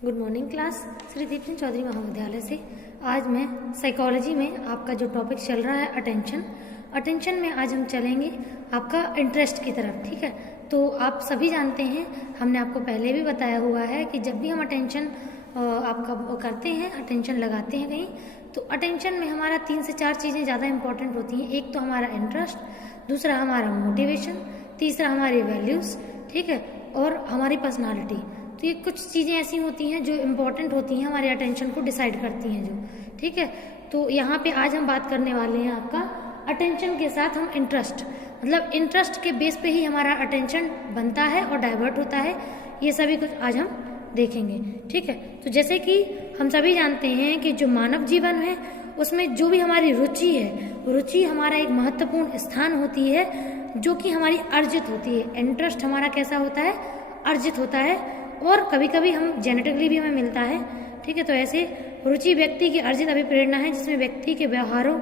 Good morning class. Shri Deep Singh Chaudhary महाविद्यालय से आज मैं साइकोलॉजी में आपका जो टॉपिक चल रहा है अटेंशन में आज हम चलेंगे आपका इंटरेस्ट की तरफ। ठीक है, तो आप सभी जानते हैं, हमने आपको पहले भी बताया हुआ है कि जब भी हम अटेंशन आपका करते हैं, अटेंशन लगाते हैं कहीं, तो अटेंशन में हमारा 3 से 4 चीज़ें ज़्यादा इंपॉर्टेंट होती हैं। एक तो हमारा इंटरेस्ट, दूसरा हमारा मोटिवेशन, तीसरा हमारी वैल्यूज़, ठीक है, और हमारी पर्सनालिटी। तो ये कुछ चीज़ें ऐसी होती हैं जो इम्पोर्टेंट होती हैं, हमारे अटेंशन को डिसाइड करती हैं जो, ठीक है। तो यहाँ पे आज हम बात करने वाले हैं आपका अटेंशन के साथ हम इंटरेस्ट, मतलब इंटरेस्ट के बेस पे ही हमारा अटेंशन बनता है और डाइवर्ट होता है। ये सभी कुछ आज हम देखेंगे, ठीक है। तो जैसे कि हम सभी जानते हैं कि जो मानव जीवन है उसमें जो भी हमारी रुचि है, रुचि हमारा एक महत्वपूर्ण स्थान होती है जो कि हमारी अर्जित होती है। इंटरेस्ट हमारा कैसा होता है, अर्जित होता है, और कभी कभी हम जेनेटिकली भी हमें मिलता है, ठीक है। तो ऐसे रुचि व्यक्ति की अर्जित अभिप्रेरणा है जिसमें व्यक्ति के व्यवहारों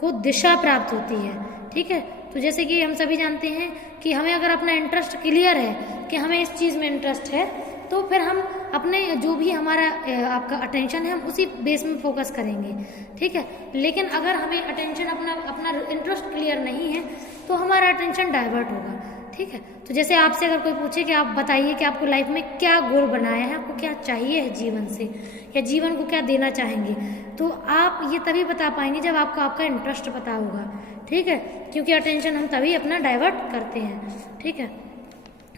को दिशा प्राप्त होती है, ठीक है। तो जैसे कि हम सभी जानते हैं कि हमें अगर अपना इंटरेस्ट क्लियर है कि हमें इस चीज़ में इंटरेस्ट है, तो फिर हम अपने जो भी हमारा आपका अटेंशन है हम उसी बेस में फोकस करेंगे, ठीक है। लेकिन अगर हमें अटेंशन अपना इंटरेस्ट क्लियर नहीं है तो हमारा अटेंशन डाइवर्ट होगा, ठीक है। तो जैसे आपसे अगर कोई पूछे कि आप बताइए कि आपको लाइफ में क्या गोल बनाया है, आपको क्या चाहिए है जीवन से, या जीवन को क्या देना चाहेंगे, तो आप ये तभी बता पाएंगे जब आपको आपका इंटरेस्ट पता होगा, ठीक है। क्योंकि अटेंशन हम तभी अपना डाइवर्ट करते हैं, ठीक है।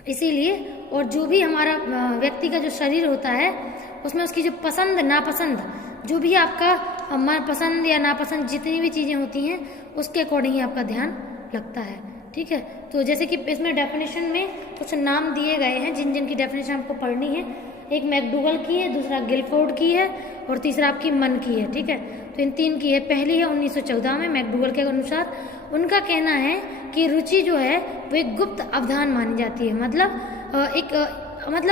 इसीलिए और जो भी हमारा व्यक्ति का जो शरीर होता है उसमें उसकी जो पसंद नापसंद, जो भी आपका मन पसंद या नापसंद जितनी भी चीज़ें होती हैं उसके अकॉर्डिंग ही आपका ध्यान लगता है, ठीक है। तो जैसे कि इसमें डेफिनेशन में कुछ नाम दिए गए हैं जिन जिन की डेफिनेशन आपको पढ़नी है। एक मैकडूगल की है, दूसरा गिलफोर्ड की है, और तीसरा आपकी मन की है, ठीक है। तो इन 3 की है। पहली है 1914 में मैकडूगल के अनुसार। उनका कहना है कि रुचि जो है वो एक गुप्त अवधान मानी जाती है। मतलब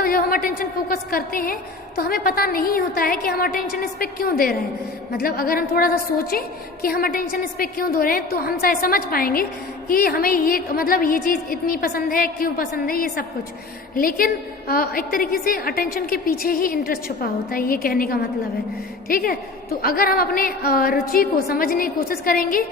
जब हम अटेंशन फोकस करते हैं तो हमें पता नहीं होता है कि हम अटेंशन इस पे क्यों दे रहे हैं। मतलब अगर हम थोड़ा सा सोचें कि हम अटेंशन इस पे क्यों दे रहे हैं तो हम शायद समझ पाएंगे कि हमें ये चीज़ इतनी पसंद है, क्यों पसंद है, ये सब कुछ। लेकिन एक तरीके से अटेंशन के पीछे ही इंटरेस्ट छुपा होता है, ये कहने का मतलब है, ठीक है। तो अगर हम अपने रुचि को समझने की कोशिश करेंगे,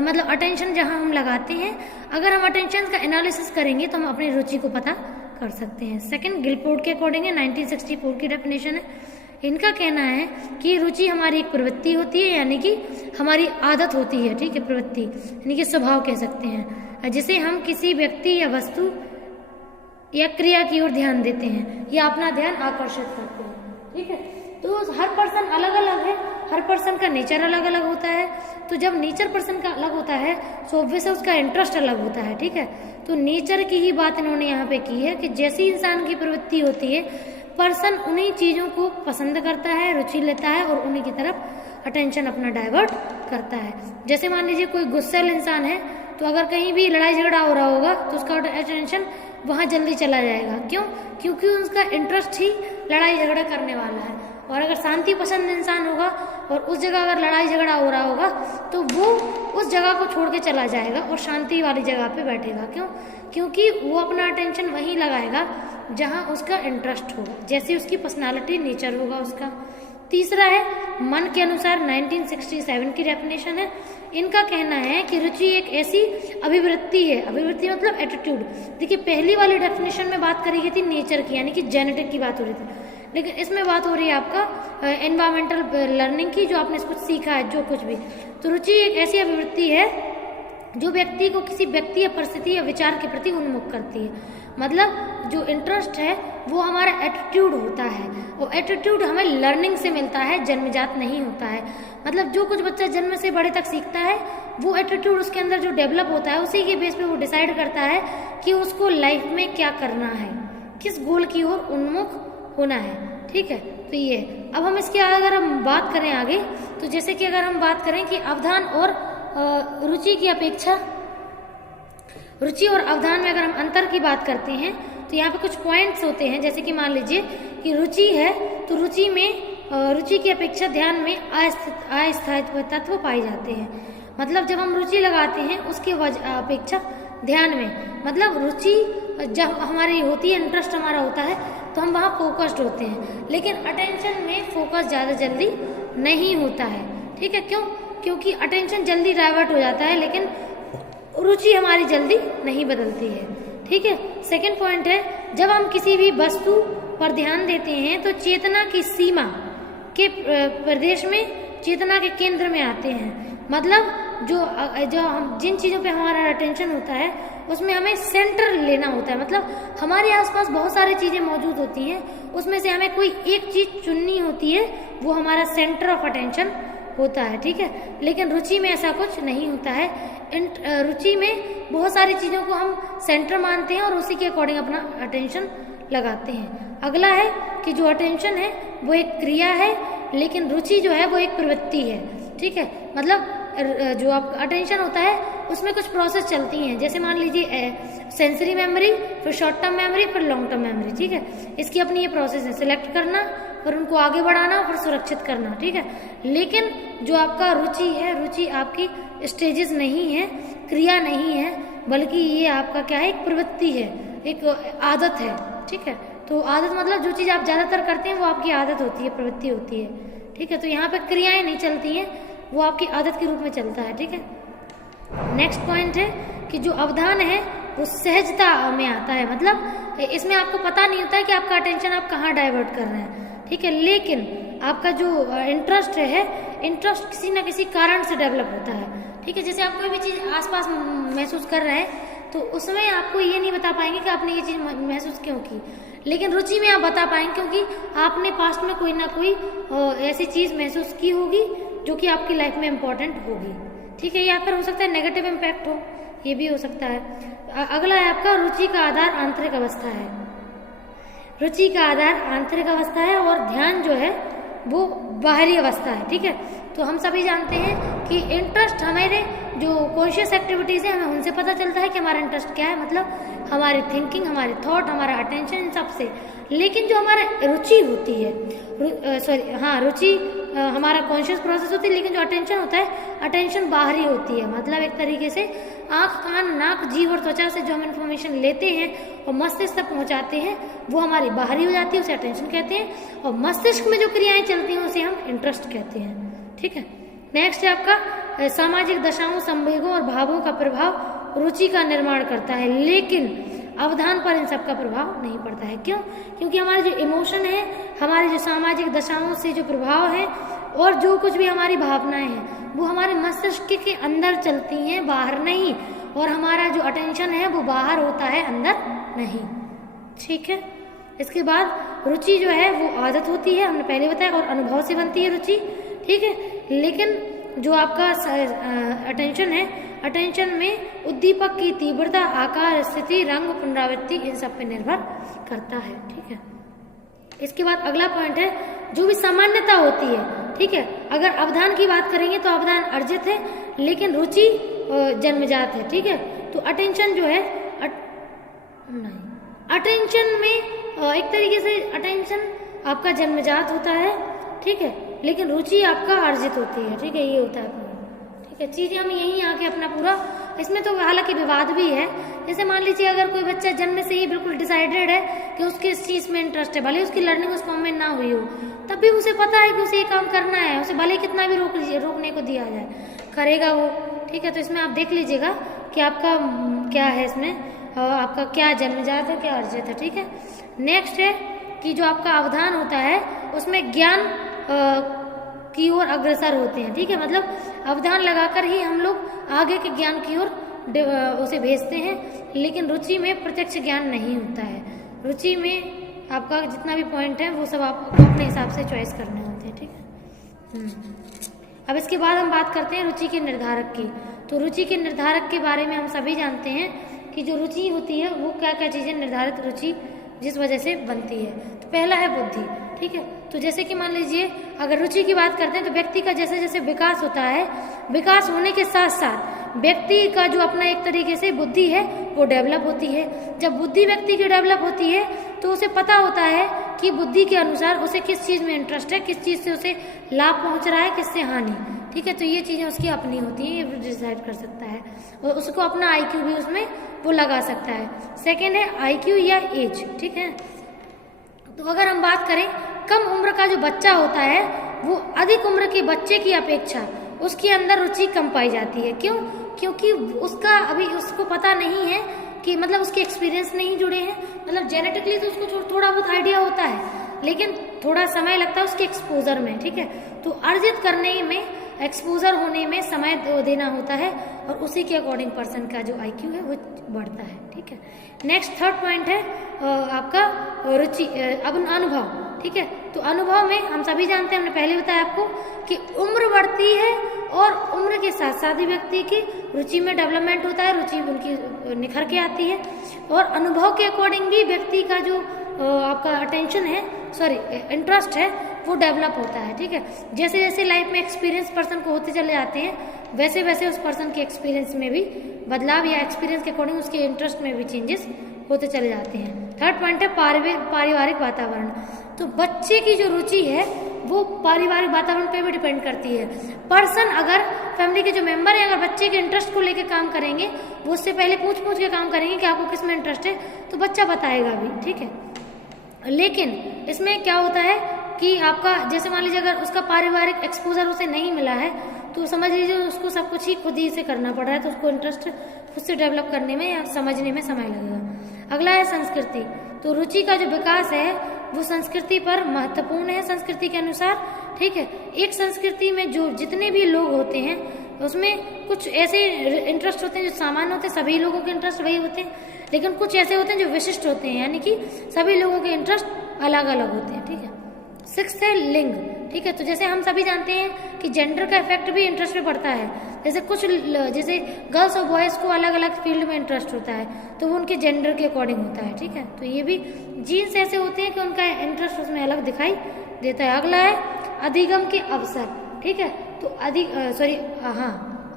मतलब अटेंशन जहाँ हम लगाते हैं, अगर हम अटेंशन का एनालिसिस करेंगे तो हम अपनी रुचि को पता कर सकते हैं। सेकंड गिलफोर्ड के अकॉर्डिंग है, 1964 की डेफिनेशन है। इनका कहना है कि रुचि हमारी एक प्रवृत्ति होती है, यानी कि हमारी आदत होती है, ठीक है, प्रवृत्ति यानी कि स्वभाव कह सकते हैं, जिसे हम किसी व्यक्ति या वस्तु या क्रिया की ओर ध्यान देते हैं या अपना ध्यान आकर्षित करते हैं, ठीक है। तो हर पर्सन अलग अलग है, हर पर्सन का नेचर अलग अलग होता है। तो जब नेचर पर्सन का अलग होता है तो ऑब्वियसली उसका इंटरेस्ट अलग होता है, ठीक है। तो नेचर की ही बात इन्होंने यहाँ पे की है कि जैसी इंसान की प्रवृत्ति होती है, पर्सन उन्हीं चीज़ों को पसंद करता है, रुचि लेता है और उन्हीं की तरफ अटेंशन अपना डाइवर्ट करता है। जैसे मान लीजिए कोई गुस्सैल इंसान है, तो अगर कहीं भी लड़ाई झगड़ा हो रहा होगा तो उसका अटेंशन वहाँ जल्दी चला जाएगा। क्यों? क्योंकि उसका इंटरेस्ट ही लड़ाई झगड़ा करने वाला है। और अगर शांति पसंद इंसान होगा और उस जगह अगर लड़ाई झगड़ा हो रहा होगा तो वो उस जगह को छोड़ के चला जाएगा और शांति वाली जगह पे बैठेगा। क्यों? क्योंकि वो अपना अटेंशन वहीं लगाएगा जहाँ उसका इंटरेस्ट होगा, जैसे उसकी पर्सनालिटी नेचर होगा उसका। तीसरा है मन के अनुसार, 1967 की डेफिनेशन है। इनका कहना है कि रुचि एक ऐसी अभिवृत्ति है, अभिवृत्ति मतलब एटीट्यूड। देखिए पहली वाली डेफिनेशन में बात करी गई थी नेचर की, यानी कि जेनेटिक की बात हो रही थी, लेकिन इसमें बात हो रही है आपका एनवायरमेंटल लर्निंग की, जो आपने कुछ सीखा है, जो कुछ भी। तो रुचि एक ऐसी अभिवृत्ति है जो व्यक्ति को किसी व्यक्ति या परिस्थिति या विचार के प्रति उन्मुख करती है। मतलब जो इंटरेस्ट है वो हमारा एटीट्यूड होता है, और एटीट्यूड हमें लर्निंग से मिलता है, जन्मजात नहीं होता है। मतलब जो कुछ बच्चा जन्म से बड़े तक सीखता है वो एटीट्यूड उसके अंदर जो डेवलप होता है उसी के बेस पे वो डिसाइड करता है कि उसको लाइफ में क्या करना है, किस गोल की ओर उन्मुख होना है, ठीक है। तो ये अब हम इसके अगर हम बात करें आगे, तो जैसे कि अगर हम बात करें कि अवधान और रुचि की अपेक्षा, रुचि और अवधान में अगर हम अंतर की बात करते हैं तो यहाँ पे कुछ पॉइंट्स होते हैं। जैसे कि मान लीजिए कि रुचि है तो रुचि में रुचि की अपेक्षा ध्यान में अस्थायित्व तत्व पाए जाते हैं। मतलब जब हम रुचि लगाते हैं उसके अपेक्षा ध्यान में, मतलब रुचि जब हमारी होती है, इंटरेस्ट हमारा होता है, तो हम वहाँ फोकस्ड होते हैं, लेकिन अटेंशन में फोकस ज़्यादा जल्दी नहीं होता है, ठीक है। क्यों? क्योंकि अटेंशन जल्दी डाइवर्ट हो जाता है, लेकिन रुचि हमारी जल्दी नहीं बदलती है, ठीक है। सेकेंड पॉइंट है, जब हम किसी भी वस्तु पर ध्यान देते हैं तो चेतना की सीमा के प्रदेश में चेतना के केंद्र में आते हैं। मतलब जो हम जिन चीज़ों पे हमारा अटेंशन होता है उसमें हमें सेंटर लेना होता है। मतलब हमारे आसपास बहुत सारी चीज़ें मौजूद होती हैं, उसमें से हमें कोई एक चीज़ चुननी होती है, वो हमारा सेंटर ऑफ अटेंशन होता है, ठीक है। लेकिन रुचि में ऐसा कुछ नहीं होता है। रुचि में बहुत सारी चीज़ों को हम सेंटर मानते हैं और उसी के अकॉर्डिंग अपना अटेंशन लगाते हैं। अगला है कि जो अटेंशन है वो एक क्रिया है, लेकिन रुचि जो है वो एक प्रवृत्ति है, ठीक है। मतलब जो आपका अटेंशन होता है उसमें कुछ प्रोसेस चलती हैं, जैसे मान लीजिए सेंसरी मेमोरी, फिर शॉर्ट टर्म मेमोरी, फिर लॉन्ग टर्म मेमोरी, ठीक है। इसकी अपनी ये प्रोसेस है, सिलेक्ट करना, फिर उनको आगे बढ़ाना, फिर सुरक्षित करना, ठीक है। लेकिन जो आपका रुचि है, रुचि आपकी स्टेजेस नहीं है, क्रिया नहीं है, बल्कि ये आपका क्या है, एक प्रवृत्ति है, एक आदत है, ठीक है। तो आदत मतलब जो चीज़ आप ज़्यादातर करते हैं वो आपकी आदत होती है, प्रवृत्ति होती है, ठीक है। तो यहाँ पे क्रियाएं नहीं चलती हैं, वो आपकी आदत के रूप में चलता है, ठीक है। नेक्स्ट पॉइंट है कि जो अवधान है वो सहजता में आता है। मतलब इसमें आपको पता नहीं होता है कि आपका अटेंशन आप कहाँ डाइवर्ट कर रहे हैं, ठीक है। लेकिन आपका जो इंटरेस्ट है, इंटरेस्ट किसी न किसी कारण से डेवलप होता है, ठीक है। जैसे आप कोई भी चीज़ आसपास महसूस कर रहे हैं तो उसमें आपको ये नहीं बता पाएंगे कि आपने ये चीज़ महसूस क्यों की, लेकिन रुचि में आप बता पाएंगे क्योंकि आपने पास्ट में कोई ना कोई ऐसी चीज़ महसूस की होगी जो कि आपकी लाइफ में इम्पोर्टेंट होगी, ठीक है। या फिर हो सकता है नेगेटिव इम्पैक्ट हो, ये भी हो सकता है। अगला है आपका रुचि का आधार आंतरिक अवस्था है। रुचि का आधार आंतरिक अवस्था है और ध्यान जो है वो बाहरी अवस्था है, ठीक है। तो हम सभी जानते हैं कि इंटरेस्ट हमारे जो कॉन्शियस एक्टिविटीज़ है, हमें उनसे पता चलता है कि हमारा इंटरेस्ट क्या है, मतलब हमारी थिंकिंग, हमारे थॉट, हमारा अटेंशन, इन सब से। लेकिन जो हमारा रुचि होती है, रुचि हमारा कॉन्शियस प्रोसेस होती है, लेकिन जो अटेंशन होता है, अटेंशन बाहरी होती है। मतलब एक तरीके से आँख, कान, नाक, जीभ और त्वचा से जो हम इन्फॉर्मेशन लेते हैं और मस्तिष्क तक पहुँचाते हैं वो हमारी बाहरी हो जाती है, उसे अटेंशन कहते हैं। और मस्तिष्क में जो क्रियाएं चलती हैं उसे हम इंटरेस्ट कहते हैं, ठीक है। नेक्स्ट है आपका सामाजिक दशाओं, संवेगों और भावों का प्रभाव रुचि का निर्माण करता है, लेकिन अवधान पर इन सब का प्रभाव नहीं पड़ता है। क्यों? क्योंकि हमारे जो इमोशन है, हमारे जो सामाजिक दशाओं से जो प्रभाव है और जो कुछ भी हमारी भावनाएं हैं वो हमारे मस्तिष्क के अंदर चलती हैं, बाहर नहीं। और हमारा जो अटेंशन है वो बाहर होता है, अंदर नहीं, ठीक है। इसके बाद रुचि जो है वो आदत होती है, हमने पहले बताया, और अनुभव से बनती है रुचि, ठीक है। लेकिन जो आपका अटेंशन है, अटेंशन में उद्दीपक की तीव्रता, आकार, स्थिति, रंग, पुनरावृत्ति, इन सब पे निर्भर करता है, ठीक है। इसके बाद अगला पॉइंट है जो भी सामान्यता होती है, ठीक है। अगर अवधान की बात करेंगे तो अवधान अर्जित है, लेकिन रुचि जन्मजात है, ठीक है। तो अटेंशन जो है अटेंशन में एक तरीके से अटेंशन आपका जन्मजात होता है, ठीक है, लेकिन रुचि आपका अर्जित होती है, ठीक है। ये होता है पूरा, ठीक है। चीजें हम यहीं आके अपना पूरा, इसमें तो हालांकि विवाद भी है। जैसे मान लीजिए अगर कोई बच्चा जन्म से ही बिल्कुल डिसाइडेड है कि उसके इस चीज में इंटरेस्ट है, भले उसकी लर्निंग उस फॉर्म में ना हुई हो, तब भी उसे पता है कि उसे ये काम करना है, उसे भले कितना भी रोकने को दिया जाए, करेगा वो, ठीक है। तो इसमें आप देख लीजिएगा कि आपका क्या है, इसमें आपका क्या जन्मजात है, क्या अर्जित है, ठीक है। नेक्स्ट है कि जो आपका अवधान होता है उसमें ज्ञान की ओर अग्रसर होते हैं, ठीक है। मतलब अवधान लगाकर ही हम लोग आगे के ज्ञान की ओर उसे भेजते हैं, लेकिन रुचि में प्रत्यक्ष ज्ञान नहीं होता है। रुचि में आपका जितना भी पॉइंट है वो सब आपको अपने हिसाब से चॉइस करने होते हैं, ठीक है। अब इसके बाद हम बात करते हैं रुचि के निर्धारक की। तो रुचि के निर्धारक के बारे में हम सभी जानते हैं कि जो रुचि होती है वो क्या क्या चीजें निर्धारित रुचि जिस वजह से बनती है। तो पहला है बुद्धि, ठीक है। तो जैसे कि मान लीजिए अगर रुचि की बात करते हैं तो व्यक्ति का जैसे जैसे विकास होता है, विकास होने के साथ साथ व्यक्ति का जो अपना एक तरीके से बुद्धि है वो डेवलप होती है। जब बुद्धि व्यक्ति की डेवलप होती है तो उसे पता होता है कि बुद्धि के अनुसार उसे किस चीज में इंटरेस्ट है, किस चीज से उसे लाभ पहुंच रहा है, किससे हानि, ठीक है। तो ये चीजें उसकी अपनी होती है, ये डिसाइड कर सकता है और उसको अपना IQ भी उसमें वो लगा सकता है। सेकेंड है IQ या एज, ठीक है। तो अगर हम बात करें कम उम्र का जो बच्चा होता है वो अधिक उम्र के बच्चे की अपेक्षा उसके अंदर रुचि कम पाई जाती है। क्यों? क्योंकि उसका अभी उसको पता नहीं है कि मतलब उसके एक्सपीरियंस नहीं जुड़े हैं, मतलब जेनेटिकली तो उसको थोड़ा बहुत आइडिया होता है लेकिन थोड़ा समय लगता है उसके एक्सपोजर में, ठीक है। तो अर्जित करने में, एक्सपोजर होने में समय देना होता है और उसी के अकॉर्डिंग पर्सन का जो IQ है वो बढ़ता है, ठीक है। नेक्स्ट थर्ड पॉइंट है आपका रुचि, अनुभव, ठीक है। तो अनुभव में हम सभी जानते हैं, हमने पहले बताया आपको कि उम्र बढ़ती है और उम्र के साथ साथ ही व्यक्ति की रुचि में डेवलपमेंट होता है, रुचि उनकी निखर के आती है और अनुभव के अकॉर्डिंग भी व्यक्ति का जो आपका अटेंशन है, इंटरेस्ट है वो डेवलप होता है, ठीक है। जैसे जैसे लाइफ में एक्सपीरियंस पर्सन को होते चले जाते हैं वैसे वैसे उस पर्सन के एक्सपीरियंस में भी बदलाव या एक्सपीरियंस के अकॉर्डिंग उसके इंटरेस्ट में भी चेंजेस होते चले जाते हैं। थर्ड पॉइंट है पारिवारिक वातावरण। तो बच्चे की जो रुचि है वो पारिवारिक वातावरण पे भी डिपेंड करती है। पर्सन अगर फैमिली के जो मेंबर हैं अगर बच्चे के इंटरेस्ट को लेकर काम करेंगे, वो उससे पहले पूछ के काम करेंगे कि आपको किस में इंटरेस्ट है, तो बच्चा बताएगा भी, ठीक है। लेकिन इसमें क्या होता है कि आपका जैसे मान लीजिए अगर उसका पारिवारिक एक्सपोजर उसे नहीं मिला है तो समझ लीजिए उसको सब कुछ ही खुद ही से करना पड़ रहा है, तो उसको इंटरेस्ट खुद से डेवलप करने में या समझने में समय लगेगा। अगला है संस्कृति। तो रुचि का जो विकास है वो संस्कृति पर महत्वपूर्ण है, संस्कृति के अनुसार, ठीक है। एक संस्कृति में जो जितने भी लोग होते हैं उसमें कुछ ऐसे इंटरेस्ट होते हैं जो सामान्य होते हैं, सभी लोगों के इंटरेस्ट वही होते हैं, लेकिन कुछ ऐसे होते हैं जो विशिष्ट होते हैं, यानी कि सभी लोगों के इंटरेस्ट अलग अलग होते हैं, ठीक है। सिक्स्थ है लिंग, ठीक है। तो जैसे हम सभी जानते हैं कि जेंडर का इफेक्ट भी इंटरेस्ट पे पड़ता है। जैसे गर्ल्स और बॉयज को अलग अलग फील्ड में इंटरेस्ट होता है तो वो उनके जेंडर के अकॉर्डिंग होता है, ठीक है। तो ये भी जीन्स ऐसे होते हैं कि उनका इंटरेस्ट उसमें अलग दिखाई देता है। अगला है अधिगम के अवसर, ठीक है। तो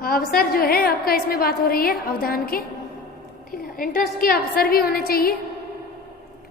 अवसर जो है आपका इसमें बात हो रही है अवधान के, ठीक है। इंटरेस्ट के अवसर भी होने चाहिए,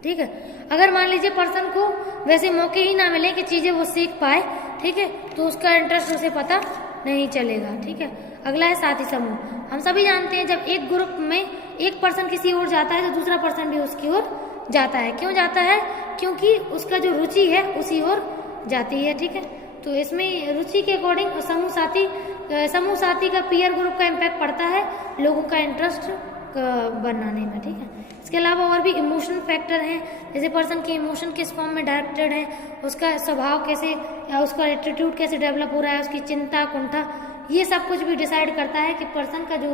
ठीक है। अगर मान लीजिए पर्सन को वैसे मौके ही ना मिले कि चीजें वो सीख पाए, ठीक है, तो उसका इंटरेस्ट उसे पता नहीं चलेगा, ठीक है। अगला है साथी समूह। हम सभी जानते हैं जब एक ग्रुप में एक पर्सन किसी ओर जाता है तो दूसरा पर्सन भी उसकी ओर जाता है। क्यों जाता है? क्योंकि उसका जो रुचि है उसी ओर जाती है, ठीक है। तो इसमें रुचि के अकॉर्डिंग समूह साथी का पीयर ग्रुप का इम्पैक्ट पड़ता है लोगों का इंटरेस्ट बनाने में, ठीक है। इसके अलावा और भी इमोशनल फैक्टर हैं, जैसे पर्सन के इमोशन किस फॉर्म में डायरेक्टेड है, उसका स्वभाव कैसे या उसका एटीट्यूड कैसे डेवलप हो रहा है, उसकी चिंता कुंठा, ये सब कुछ भी डिसाइड करता है कि पर्सन का जो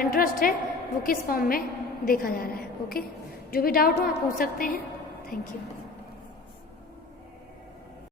इंटरेस्ट है वो किस फॉर्म में देखा जा रहा है। ओके, जो भी डाउट हो आप पूछ सकते हैं। Thank you.